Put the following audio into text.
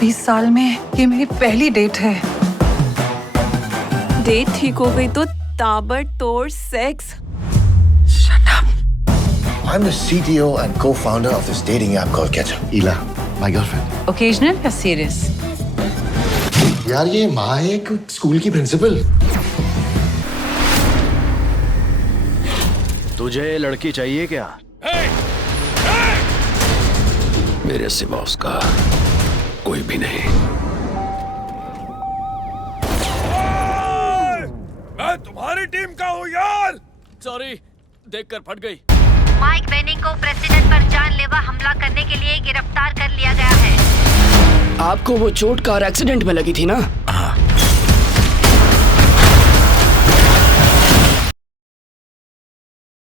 20 साल में ये मेरी पहली डेट है। डेट ठीक हो गई तो ताबड़तोड़ sex. I'm the CTO and co-founder of this dating app called Ketchup. Ela, my girlfriend. Occasional या serious? यार ये माँ है एक स्कूल की प्रिंसिपल। तुझे लड़की चाहिए क्या? मेरे सिवा उसका कोई भी नहीं। मैं तुम्हारी टीम का हूँ यार। सॉरी, देखकर फट गई। माइक बेनिंग को प्रेसिडेंट पर जानलेवा हमला करने के लिए गिरफ्तार कर लिया गया है। आपको वो चोट कार एक्सीडेंट में लगी थी ना?